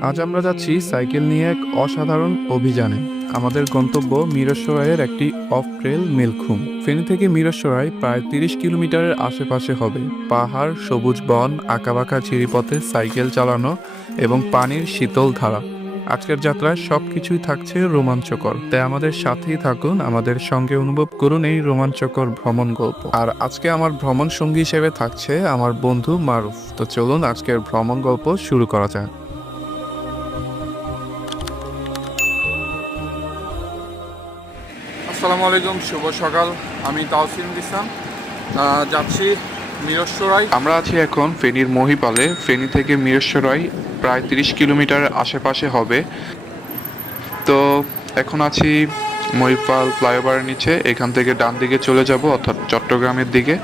আজ আমরা যাচ্ছি সাইকেল নিয়ে এক অসাধারণ অভিযানে। আমাদের গন্তব্য মিরসরাইয়ের একটি অফ ট্রেল মিলখুম। ফেনী থেকে মিরসরাই প্রায় তিরিশ কিলোমিটারের আশেপাশে হবে। পাহাড়, সবুজ বন, আঁকাবাঁকা ঝিরিপথে সাইকেল চালানো এবং পানির শীতল ধারা। আজকের যাত্রায় সব কিছুই থাকছে রোমাঞ্চকর। তাই আমাদের সাথেই থাকুন, আমাদের সঙ্গে অনুভব করুন এই রোমাঞ্চকর ভ্রমণ গল্প। আর আজকে আমার ভ্রমণ সঙ্গী হিসেবে থাকছে আমার বন্ধু মারুফ। তো চলুন আজকের ভ্রমণ গল্প শুরু করা যাক। আসসালামু আলাইকুম, শুভ সকাল। আমি তাওসিন দিসাম। যাচ্ছি মিরস্বরাই আমরা আছি এখন ফেনীর মহিপালে। ফেনী থেকে মিরস্বরাই প্রায় তিরিশ কিলোমিটার আশেপাশে হবে। তো এখন আছি মহিপাল ফ্লাইওভারের নিচে। এখান থেকে ডান দিকে চলে যাব, অর্থাৎ চট্টগ্রামের দিকে।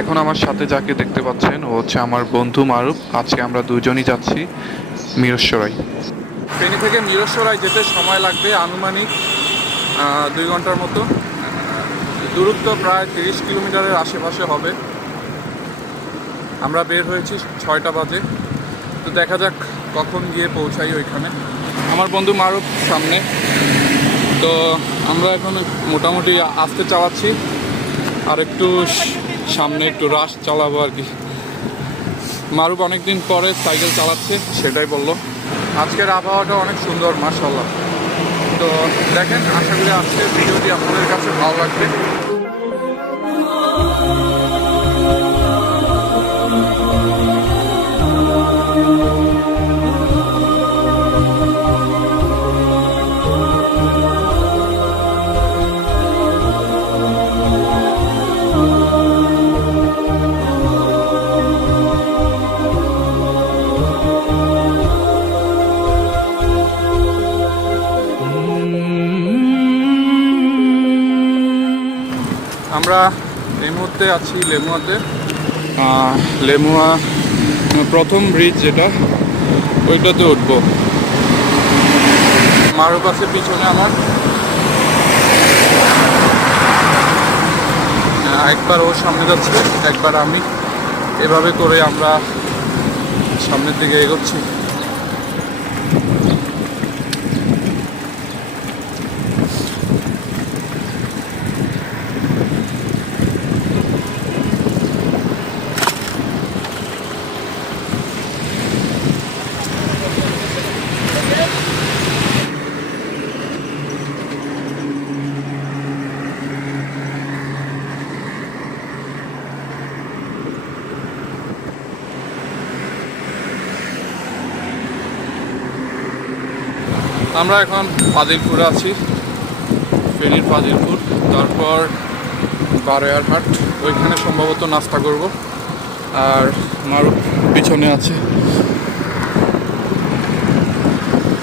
এখন আমার সাথে যাকে দেখতে পাচ্ছেন, ও হচ্ছে আমার বন্ধু মারুফ। আজকে আমরা দুজনই যাচ্ছি মিরস্বরাই ফেনী থেকে মিরস্বরাই যেতে সময় লাগবে আনুমানিক দুই ঘণ্টার মতো। দূরত্ব প্রায় তিরিশ কিলোমিটারের আশেপাশে হবে। আমরা বের হয়েছি ছয়টা বাজে। তো দেখা যাক কখন গিয়ে পৌঁছাই ওইখানে। আমার বন্ধু মারুফ সামনে। তো আমরা এখন মোটামুটি আসতে চাওয়াচ্ছি আর একটু সামনে একটু রাশ চালাবো আর কি। মারুফ অনেকদিন পরে সাইকেল চালাচ্ছে, সেটাই বলল। আজকের আবহাওয়াটা অনেক সুন্দর মার্শাল্লাহ তো দেখেন, আশা করি আজকের ভিডিওটি আপনাদের কাছে ভালো লাগবে। আমরা এই মুহূর্তে আছি লেমুয়াতে। লেমুয়া প্রথম ব্রিজ যেটা, ওইটাতে উঠবো। মারুফ আছে পিছনে আমার। একবার ওর সামনে যাচ্ছে, একবার আমি। এভাবে করে আমরা সামনের দিকে এগোচ্ছি। আমরা এখন ফাদিলপুরে আছি, ফেনীর ফাদিলপুর তারপর বারোয়ার হাট, ওইখানে সম্ভবত নাস্তা করব। আর মারুফ পিছনে আছে।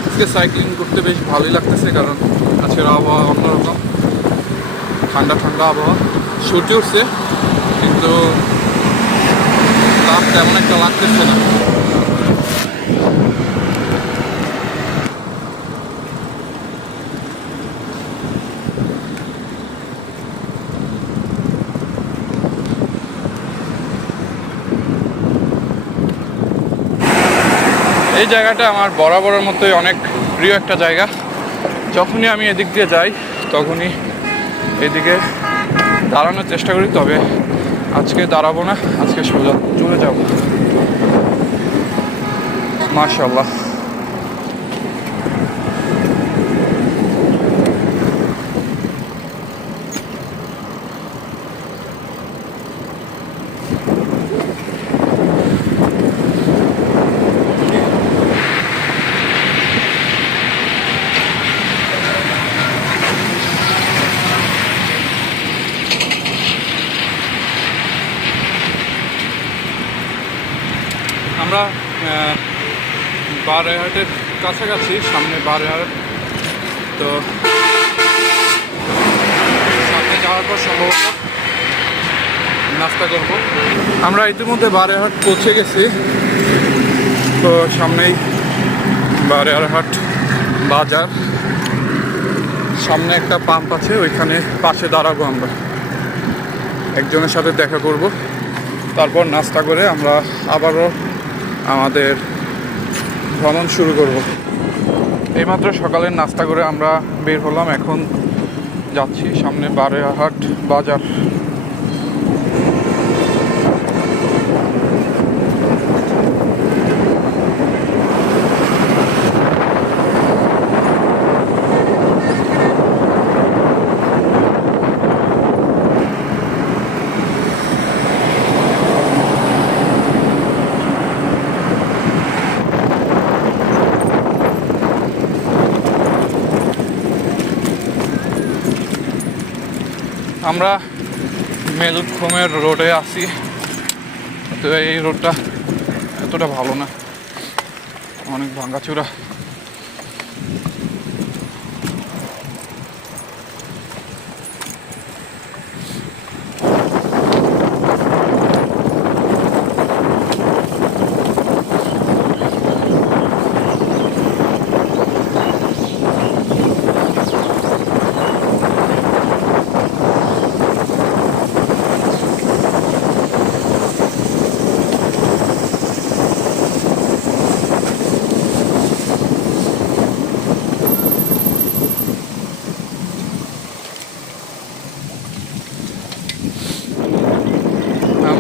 আজকে সাইক্লিং করতে বেশ ভালোই লাগতেছে, কারণ আজকের আবহাওয়া অন্যরকম। ঠান্ডা ঠান্ডা আবহাওয়া। সূর্য উঠছে, কিন্তু তাপ তেমন একটা লাগতেছে না। এই জায়গাটা আমার বরাবরের মতোই অনেক প্রিয় একটা জায়গা। যখনই আমি এদিক দিয়ে যাই, তখনই এদিকে দাঁড়ানোর চেষ্টা করি, তবে আজকে দাঁড়াবো না, আজকে সোজা চলে যাব। মাশাল্লাহ আমরা আহ, বারোহাটের কাছাকাছি, সামনে বারোহাট। তো সামনে যাওয়ার পর সম্ভবত নাস্তা করব। আমরা ইতিমধ্যে বারেহাট পৌঁছে গেছি। তো সামনেই বারেহাট বাজার। সামনে একটা পাম্প আছে, ওইখানে পাশে দাঁড়াবো আমরা। একজনের সাথে দেখা করব। তারপর নাস্তা করে আমরা আবারও আমাদের ভ্রমণ শুরু করব। এইমাত্র সকালের নাস্তা করে আমরা বের হলাম। এখন যাচ্ছি সামনে বারেহাট বাজার। আমরা মেলখোমের রোডে আসি তো এই রোডটা এতটা ভালো না। অনেক ভাঙাচোরা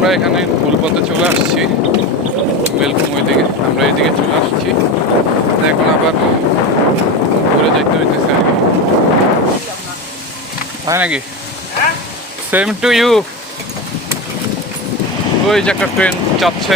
আমরা এখানে ভুল পথে চলে আসছি। বেলকুম ওই দিকে। আমরা এইদিকে চলে আসছি। এখন আবার ঘুরে যেতে হইতেছে আর কি। হয় নাকি? সেম টু ইউ ওই যে একটা ট্রেন যাচ্ছে।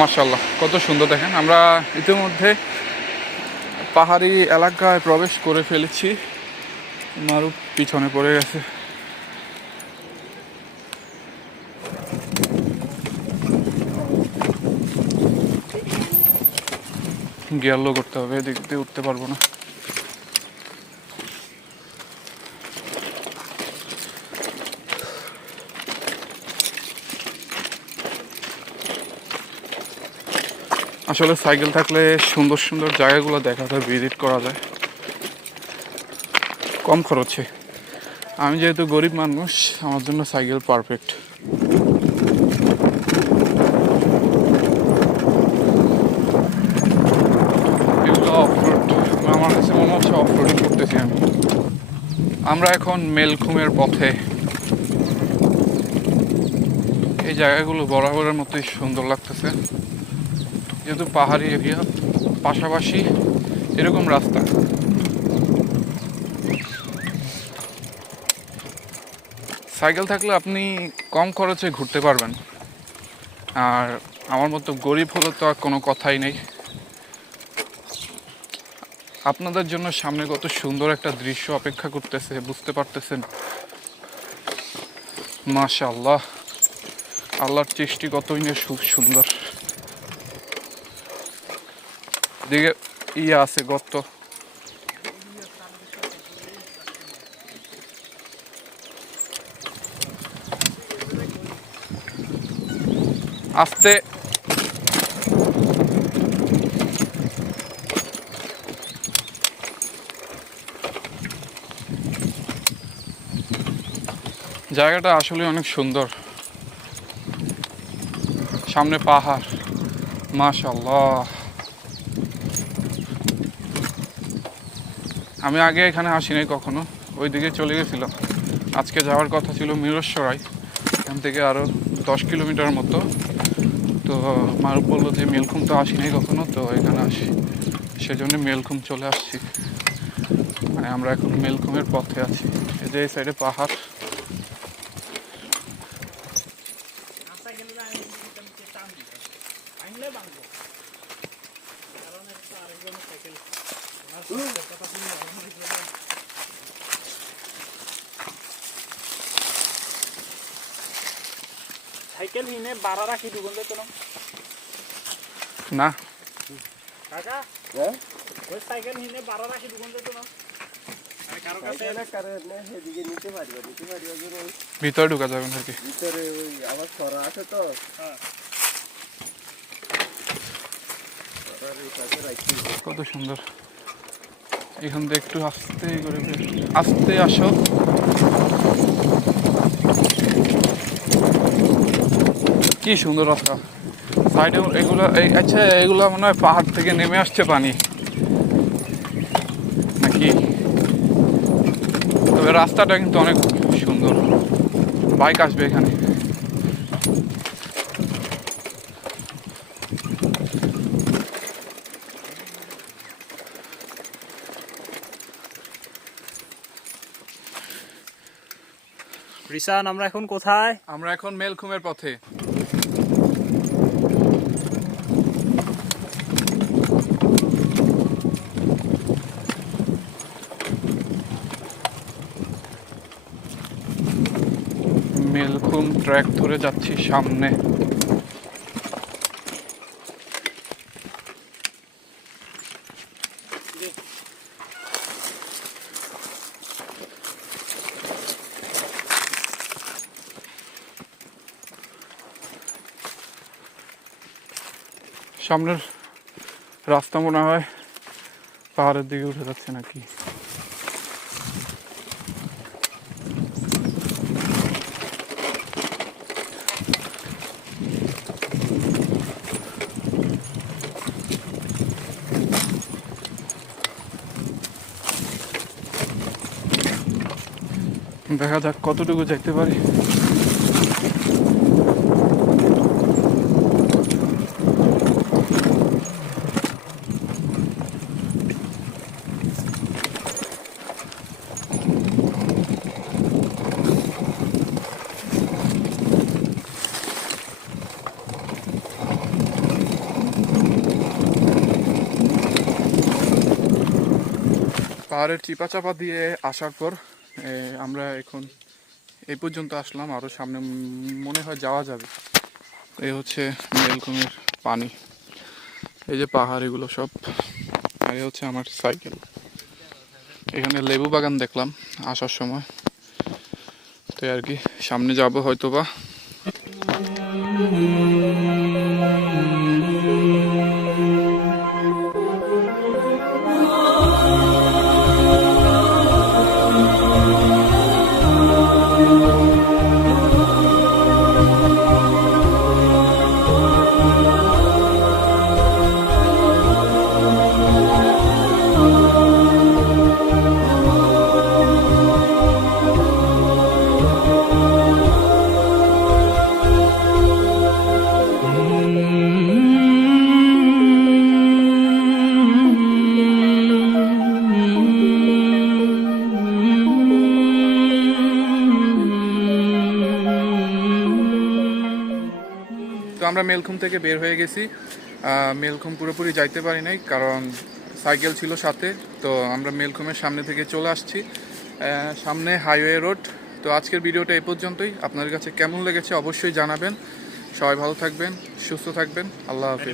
মার্শাল্লাহ কত সুন্দর দেখেন। আমরা ইতিমধ্যে পাহাড়ি এলাকায় প্রবেশ করে ফেলেছি। মারু পিছনে পড়ে গেছে। গিয়ার লো করতে হবে, এদিক দিয়ে উঠতে পারব না। আসলে সাইকেল থাকলে সুন্দর সুন্দর জায়গাগুলো দেখা যায় ভিজিট করা যায়। কম খরচে। আমি যেহেতু গরিব মানুষ, আমার জন্য সাইকেল পারফেক্ট আমার কাছে মনে হচ্ছে অফরোডিং করতেছি আমি। আমরা এখন মেলখুমের পথে। এই জায়গাগুলো বরাবরের মতোই সুন্দর লাগতেছে। যেহেতু পাহাড়ি এরিয়া, পাশাপাশি এরকম রাস্তা। সাইকেল থাকলে আপনি কম খরচে ঘুরতে পারবেন। আর আমার মতো গরিব হলে তো আর কোনো কথাই নেই। আপনাদের জন্য সামনে কত সুন্দর একটা দৃশ্য অপেক্ষা করতেছে, বুঝতে পারতেছেন? মাশা আল্লাহ আল্লাহর সৃষ্টি কতই না খুব সুন্দর। দিকে ইয়ে আছে গর্ত আস্তে জায়গাটা আসলে অনেক সুন্দর। সামনে পাহাড়। মাশাল্লাহ আমি আগে এখানে আসিনি কখনো, ওইদিকে চলে গেছিলাম। আজকে যাওয়ার কথা ছিল মিরসরাই, এখান থেকে আরও দশ কিলোমিটার মতো। তো মার বলল যে মেলখুম তো আসিনি কখনো, তো এখানে আসি। সেজন্য মেলখুম চলে আসছি। মানে আমরা এখন মেলখুমের পথে আছি। এই যে এই সাইডে পাহাড়। সাইকেল হিনে বাড়া রাখি দুগুন তো না। কাকা? হ্যাঁ ওই সাইকেল বারো রাখি যেত না ভিতরে ঢুকা যাবেন আর কি? ভিতরে ওই আবার সরা আছে তো। হ্যাঁ। কত সুন্দর এখান থেকে একটু আস্তে করে আস্তে আসো। কি সুন্দর রাস্তা। সাইডে এগুলো এই আচ্ছা এগুলো মনে হয় পাহাড় থেকে নেমে আসছে পানি। নাকি? তবে রাস্তাটা কিন্তু অনেক সুন্দর। বাইক আসবে এখানে। রিসান আমরা এখন কোথায়? আমরা এখন মেলখুমের পথে মেলখুম ট্র্যাক ধরে যাচ্ছি সামনে। সামনের রাস্তা মনে হয় পাহাড়ের দিকে উঠে যাচ্ছে নাকি? দেখা যাক কতটুকু যাইতে পারি। পাহাড়ের চিপা চাপা দিয়ে আসার পর আমরা এখন এই পর্যন্ত আসলাম আরও সামনে মনে হয় যাওয়া যাবে। এই হচ্ছে নীলকুমের পানি। এই যে পাহাড়, এগুলো সব। আর হচ্ছে আমার সাইকেল। এখানে লেবু বাগান দেখলাম আসার সময়। তো আর কি, সামনে যাব হয়তো বা আমরা মেলখুম থেকে বের হয়ে গেছি। মেলখুম পুরোপুরি যাইতে পারি নাই, কারণ সাইকেল ছিল সাথে, তো আমরা মেলখুমের সামনে থেকে চলে আসছি সামনে হাইওয়ে রোড। তো আজকের ভিডিওটা এই পর্যন্তই। আপনার কাছে কেমন লেগেছে অবশ্যই জানাবেন। সবাই ভালো থাকবেন, সুস্থ থাকবেন। আল্লাহ হাফিজ।